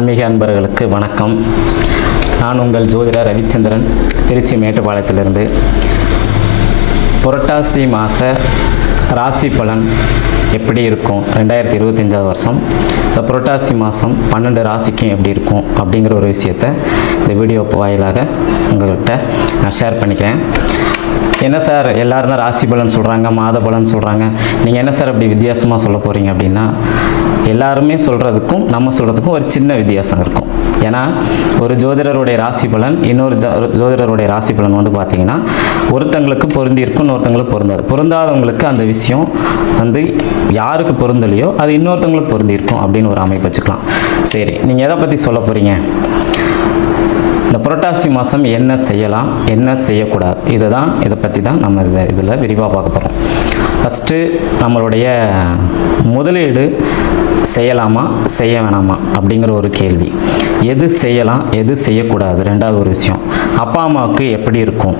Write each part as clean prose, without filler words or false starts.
ஆன்மீக அன்பர்களுக்கு வணக்கம். நான் உங்கள் ஜோதிடர் ரவிச்சந்திரன், திருச்சி மேட்டுப்பாளையத்திலிருந்து. புரட்டாசி மாத ராசி பலன் எப்படி இருக்கும் 2025 வருஷம், இந்த புரட்டாசி மாதம் 12 ராசிக்கும் எப்படி இருக்கும் அப்படிங்கிற ஒரு விஷயத்தை இந்த வீடியோ வாயிலாக உங்கள்கிட்ட நான் ஷேர் பண்ணிக்கிறேன். என்ன சார் எல்லோரும் தான் ராசி பலன் சொல்கிறாங்க, மாத பலன் சொல்கிறாங்க, நீங்கள் என்ன சார் அப்படி வித்தியாசமாக சொல்ல போகிறீங்க அப்படின்னா, எல்லாருமே சொல்கிறதுக்கும் நம்ம சொல்கிறதுக்கும் ஒரு சின்ன வித்தியாசம் இருக்கும். ஏன்னா ஒரு ஜோதிடருடைய ராசி பலன் இன்னொரு ஜோதிடருடைய ராசி பலன் வந்து பார்த்திங்கன்னா ஒருத்தங்களுக்கு பொருந்தி இருக்கும், இன்னொருத்தங்களுக்கு பொருந்தாது. பொருந்தாதவங்களுக்கு அந்த விஷயம் வந்து யாருக்கு பொருந்தலையோ அது இன்னொருத்தவங்களுக்கு பொருந்தி இருக்கும் அப்படின்னு ஒரு அமைப்பு வச்சுக்கலாம். சரி, நீங்கள் எதை பற்றி சொல்ல போகிறீங்க, இந்த புரட்டாசி மாதம் என்ன செய்யலாம், என்ன செய்யக்கூடாது, இதை பற்றி தான் நம்ம இதில் விரிவாக பார்க்க போகிறோம். ஃபஸ்ட்டு நம்மளுடைய முதலீடு செய்யலாமா செய்ய வேணாமா அப்படிங்கிற ஒரு கேள்வி. எது செய்யலாம் எது செய்யக்கூடாது, ரெண்டாவது ஒரு விஷயம், அப்பா அம்மாவுக்கு எப்படி இருக்கும்,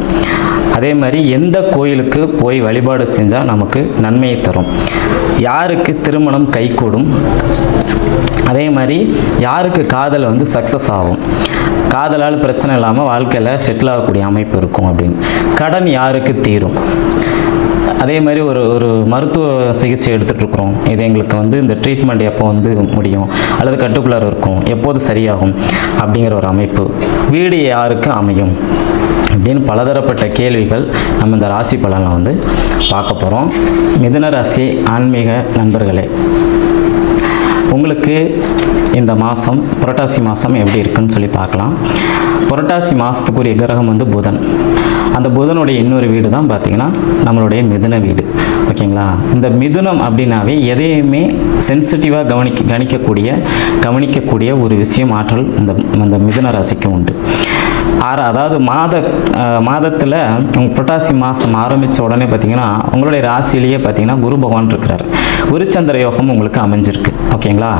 அதே மாதிரி எந்த கோயிலுக்கு போய் வழிபாடு செஞ்சால் நமக்கு நன்மையை தரும், யாருக்கு திருமணம் கைகூடும், அதே மாதிரி யாருக்கு காதல் வந்து சக்ஸஸ் ஆகும், காதலால் பிரச்சனை இல்லாமல் வாழ்க்கையில் செட்டில் ஆகக்கூடிய அமைப்பு இருக்கும் அப்படின்னு, கடன் யாருக்கு தீரும், அதே மாதிரி ஒரு மருத்துவ சிகிச்சை எடுத்துகிட்ருக்குறோம், இது எங்களுக்கு வந்து இந்த ட்ரீட்மெண்ட் எப்போ வந்து முடியும் அல்லது கட்டுக்குள்ளார இருக்கும், எப்போது சரியாகும் அப்படிங்கிற ஒரு அமைப்பு, வீடு யாருக்கு அமையும் அப்படின்னு பலதரப்பட்ட கேள்விகள் நம்ம இந்த ராசி பலனில் வந்து பார்க்க போகிறோம். மிதுன ராசி ஆன்மீக நண்பர்களே, உங்களுக்கு இந்த மாதம் புரட்டாசி மாதம் எப்படி இருக்குன்னு சொல்லி பார்க்கலாம். புரட்டாசி மாதத்துக்குரிய கிரகம் வந்து புதன். அந்த புதனுடைய இன்னொரு வீடு தான் பார்த்திங்கன்னா நம்மளுடைய மிதுன வீடு. ஓகேங்களா, இந்த மிதுனம் அப்படின்னாவே எதையுமே சென்சிட்டிவாக கவனிக்கக்கூடிய ஒரு விஷயம், ஆற்றல் இந்த மிதுன ராசிக்கு உண்டு. அதாவது மாதத்தில் புரட்டாசி மாதம் ஆரம்பித்த உடனே பார்த்திங்கன்னா உங்களுடைய ராசியிலேயே பார்த்திங்கன்னா குரு பகவான் இருக்கிறார். குருச்சந்திர யோகம் உங்களுக்கு அமைஞ்சிருக்கு. ஓகேங்களா,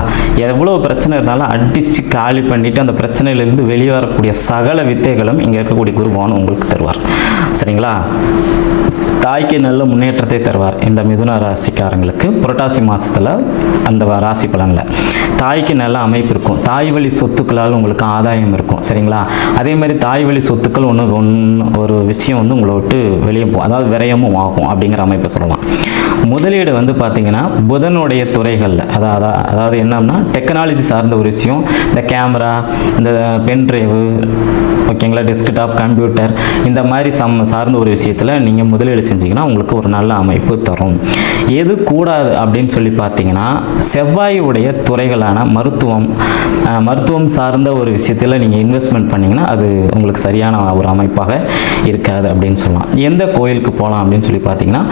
எவ்வளோ பிரச்சனை இருந்தாலும் அடித்து காலி பண்ணிவிட்டு அந்த பிரச்சனையிலேருந்து வெளியே வரக்கூடிய சகல வித்தைகளும் இங்கே இருக்கக்கூடிய குரு பகவான் உங்களுக்கு தருவார். சரிங்களா, தாய்க்கு நல்ல முன்னேற்றத்தை தருவார். இந்த மிதுன ராசிக்காரங்களுக்கு புரட்டாசி மாதத்தில் அந்த ராசி பலனில் தாய்க்கு நல்ல அமைப்பு இருக்கும், தாய் வழி சொத்துக்களால் உங்களுக்கு ஆதாயம் இருக்கும். சரிங்களா, அதே மாதிரி தாய் வழி சொத்துக்கள் ஒரு விஷயம் வந்து உங்களை விட்டு வெளியே போகும், அதாவது விரயமும் ஆகும் அப்படிங்கிற அமைப்பை சொல்லலாம். முதலீடு வந்து பார்த்திங்கன்னா புதனுடைய துறைகளில் அதாவது என்னன்னா டெக்னாலஜி சார்ந்த ஒரு விஷயம், இந்த கேமரா, இந்த பென்ட்ரைவு, ஓகேங்களா, டெஸ்க்டாப் கம்ப்யூட்டர், இந்த மாதிரி சார்ந்த ஒரு விஷயத்தில் நீங்கள் முதலீடு செஞ்சிங்கன்னா உங்களுக்கு ஒரு நல்ல அமைப்பு தரும். எது கூடாது அப்படின்னு சொல்லி பார்த்தீங்கன்னா செவ்வாயுடைய துறைகளான மருத்துவம் சார்ந்த ஒரு விஷயத்தில் நீங்கள் இன்வெஸ்ட்மெண்ட் பண்ணிங்கன்னா அது உங்களுக்கு சரியான ஒரு அமைப்பாக இருக்காது அப்படின்னு சொல்லலாம். எந்த கோயிலுக்கு போகலாம் அப்படின்னு சொல்லி பார்த்தீங்கன்னா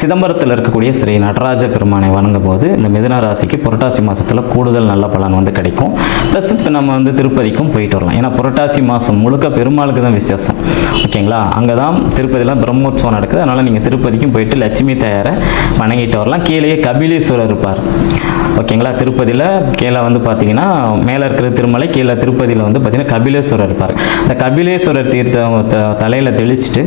சிதம்பரத்தில் இருக்கக்கூடிய ஸ்ரீ நடராஜ பெருமானை வணங்கும் போது இந்த மிதுன ராசிக்கு புரட்டாசி மாதத்தில் கூடுதல் நல்ல பலன் வந்து கிடைக்கும். ப்ளஸ் இப்போ நம்ம வந்து திருப்பதிக்கும் போயிட்டு வரலாம். ஏன்னா புரட்டாசி மாதம் முழுக்க பெருமாளுக்கு தான் விசேஷம். ஓகேங்களா, அங்கே தான் திருப்பதியில் பிரம்மோற்சவம் நடக்குது. அதனால் நீங்கள் திருப்பதிக்கும் போயிட்டு லட்சுமி தாயாரை வணங்கிட்டு வரலாம். கீழேயே கபிலேஸ்வரர் இருப்பார். ஓகேங்களா, திருப்பதியில் கீழே வந்து பார்த்தீங்கன்னா மேலே இருக்கிற திருமலை, கீழே திருப்பதியில் வந்து பார்த்தீங்கன்னா கபிலேஸ்வரர் இருப்பார். அந்த கபிலேஸ்வரர் தீர்த்தம் தலையில் தெளிச்சுட்டு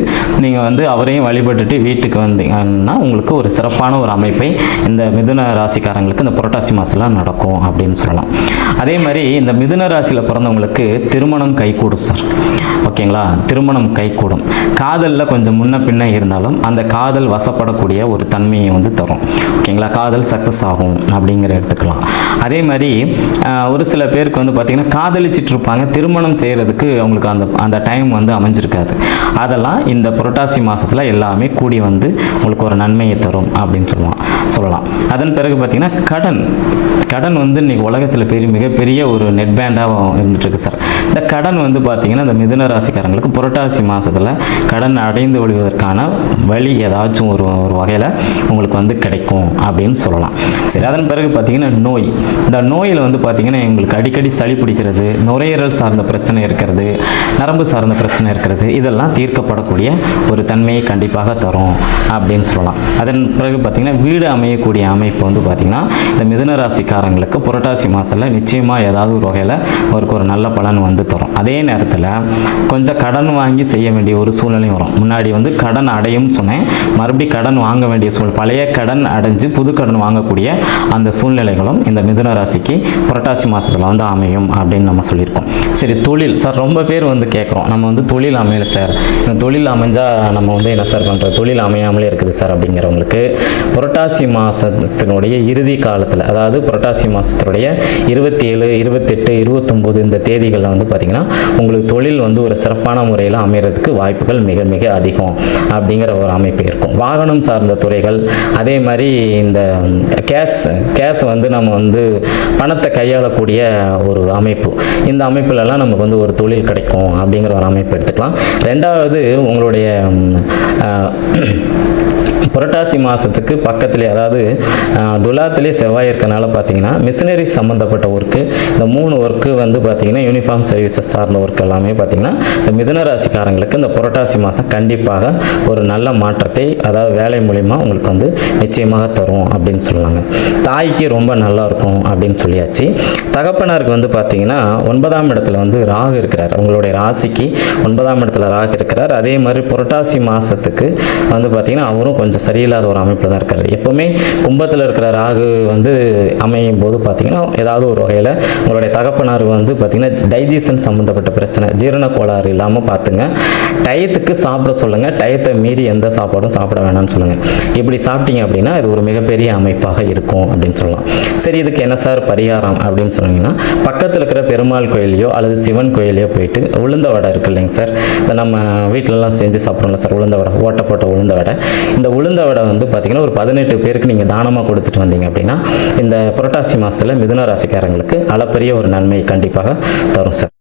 நீங்கள் வந்து அவரையும் வழிபட்டுட்டு வீட்டுக்கு வந்தீங்கன்னா உங்களுக்கு ஒரு சிறப்பான ஒரு அமைப்பை இந்த மிதுன ராசிக்காரங்களுக்கு இந்த புரட்டாசி மாதத்தில் நடக்கும் அப்படின்னு சொல்லலாம். அதே மாதிரி இந்த மிதுன ராசியில் பிறந்தவங்களுக்கு திருமணம் கைகூடும் சார். ஓகேங்களா, திருமணம் கைகூடும். காதலில் கொஞ்சம் முன்ன பின்ன இருந்தாலும் அந்த காதல் வசப்படக்கூடிய ஒரு தன்மையை வந்து தரும். ஓகேங்களா, காதல் சக்ஸஸ் ஆகும் அப்படிங்கிற எடுத்துக்கலாம். அதே மாதிரி ஒரு சில பேருக்கு வந்து பார்த்திங்கன்னா காதலிச்சிட்டு இருப்பாங்க, திருமணம் செய்கிறதுக்கு அவங்களுக்கு அந்த டைம் வந்து அமைஞ்சிருக்காது. அதெல்லாம் இந்த புரட்டாசி மாதத்தில் எல்லாமே கூடி வந்து உங்களுக்கு ஒரு நன்மையை தரும் அப்படின்னு சொல்லலாம். அதன் பிறகு பார்த்திங்கன்னா கடன் வந்து இன்றைக்கி உலகத்தில் மிகப்பெரிய ஒரு நெட் பேண்டாக இருந்துகிட்ருக்கு சார். இந்த கடன் வந்து பார்த்திங்கன்னா இந்த மிதுன ராசிக்காரங்களுக்கு புரட்டாசி மாதத்தில் கடன் அடைந்து ஒழிவதற்கான வழி ஏதாச்சும் ஒரு வகையில் உங்களுக்கு வந்து கிடைக்கும் அப்படின்னு சொல்லலாம். சரி, அதன் பிறகு பார்த்திங்கன்னா இந்த நோயில் வந்து பார்த்திங்கன்னா உங்களுக்கு அடிக்கடி சளி பிடிக்கிறது, நுரையீரல் சார்ந்த பிரச்சனை இருக்கிறது, நரம்பு சார்ந்த பிரச்சனை இருக்கிறது, இதெல்லாம் தீர்க்கப்படக்கூடிய ஒரு தன்மையை கண்டிப்பாக தரும் அப்படின்னு சொல்லலாம். அதன் பிறகு பார்த்திங்கன்னா வீடு அமையக்கூடிய அமைப்பு வந்து பார்த்திங்கன்னா இந்த மிதுன ராசிக்காரங்களுக்கு புரட்டாசி மாதத்தில் நிச்சயமாக ஏதாவது ஒரு வகையில் அவருக்கு ஒரு நல்ல பலன் வந்து தரும். அதே நேரத்தில் கொஞ்சம் கடன் வாங்கி செய்ய வேண்டிய ஒரு சூழ்நிலையும் வரும். முன்னாடி வந்து கடன் அடையும்னு சொன்னேன், மறுபடியும் கடன் வாங்க வேண்டிய சூழ்நிலை, பழைய கடன் அடைஞ்சு புது கடன் வாங்கக்கூடிய அந்த சூழ்நிலைகளும் இந்த மிதுன ராசிக்கு புரட்டாசி மாதத்தில் வந்து அமையும் அப்படின்னு நம்ம சொல்லியிருக்கோம். சரி, தொழில் சார், ரொம்ப பேர் வந்து கேட்குறோம், நம்ம வந்து தொழில் அமையலை சார், இந்த தொழில் அமைஞ்சால் நம்ம வந்து என்ன சார் பண்ணுறது, தொழில் அமையாமலே இருக்குது சார் அப்படிங்கிறவங்களுக்கு புரட்டாசி மாதத்தினுடைய இறுதி காலத்தில், அதாவது புரட்டாசி மாதத்தினுடைய 27, 28, 29 இந்த தேதிகளில் வந்து பார்த்திங்கன்னா உங்களுக்கு தொழில் வந்து ஒரு சிறப்பான முறையில் அமைகிறதுக்கு வாய்ப்புகள் மிக மிக அதிகம் அப்படிங்கிற ஒரு அமைப்பு இருக்கும். வாகனம் சார்ந்த துறைகள், அதே மாதிரி இந்த கேஸ் வந்து நம்ம வந்து பணத்தை கையாளக்கூடிய ஒரு அமைப்பு, இந்த அமைப்புலலாம் நமக்கு வந்து ஒரு தொழில் கிடைக்கும் அப்படிங்கிற ஒரு அமைப்பு எடுத்துக்கலாம். ரெண்டாவது, உங்களுடைய புரட்டாசி மாதத்துக்கு பக்கத்துலேயே, அதாவது துலாத்திலே செவ்வாய் இருக்கனால பார்த்தீங்கன்னா மிஷினரி சம்மந்தப்பட்ட ஒர்க்கு, இந்த 3 ஒர்க்கு வந்து பார்த்தீங்கன்னா யூனிஃபார்ம் சர்வீசஸ் சார்ந்த ஒர்க் எல்லாமே பார்த்தீங்கன்னா இந்த மிதுன ராசிக்காரங்களுக்கு இந்த புரட்டாசி மாதம் கண்டிப்பாக ஒரு நல்ல மாற்றத்தை, அதாவது வேலை மூலிமா உங்களுக்கு வந்து நிச்சயமாக தரும் அப்படின்னு சொல்லுவாங்க. தாய்க்கு ரொம்ப நல்லா இருக்கும் அப்படின்னு சொல்லியாச்சு. தகப்பனாருக்கு வந்து பார்த்தீங்கன்னா 9ஆம் இடத்துல வந்து ராகு இருக்கிறார், உங்களுடைய ராசிக்கு 9ஆம் இடத்துல ராகு இருக்கிறார். அதே மாதிரி புரட்டாசி மாதத்துக்கு வந்து பார்த்தீங்கன்னா அவரும் கொஞ்சம் சரியில்லாத ஒரு அமைப்பில் தான் இருக்காரு. எப்போவுமே கும்பத்தில் இருக்கிற ராகு வந்து அமையும் போது பார்த்தீங்கன்னா ஏதாவது ஒரு வகையில் உங்களுடைய தகப்பனார் வந்து பார்த்தீங்கன்னா டைஜஷன் சம்மந்தப்பட்ட பிரச்சனை, ஜீரண கோளாறு இல்லாமல் பார்த்துங்க. டயத்துக்கு சாப்பிட சொல்லுங்கள், டயத்தை மீறி எந்த சாப்பாடும் சாப்பிட வேணாம்னு சொல்லுங்கள். இப்படி சாப்பிட்டீங்க அப்படின்னா இது ஒரு மிகப்பெரிய அமைப்பாக இருக்கும் அப்படின்னு சொல்லலாம். சரி, இதுக்கு என்ன சார் பரிகாரம் அப்படின்னு சொன்னீங்கன்னா, பக்கத்தில் இருக்கிற பெருமாள் கோயிலையோ அல்லது சிவன் கோயிலையோ போயிட்டு உளுந்த வடை இருக்கு இல்லைங்க சார், இந்த நம்ம வீட்டிலலாம் செஞ்சு சாப்பிட்றோம்ல சார், உளுந்த வடை, ஓட்டப்பட்ட உளுந்த வடை, இந்த உளுந்த வடை வந்து பார்த்தீங்கன்னா ஒரு 18 பேருக்கு நீங்கள் தானமாக கொடுத்துட்டு வந்தீங்க அப்படின்னா இந்த புரட்டாசி மாதத்தில் மிதுன ராசிக்காரங்களுக்கு அளப்பரிய ஒரு நன்மை கண்டிப்பாக தரும் சார்.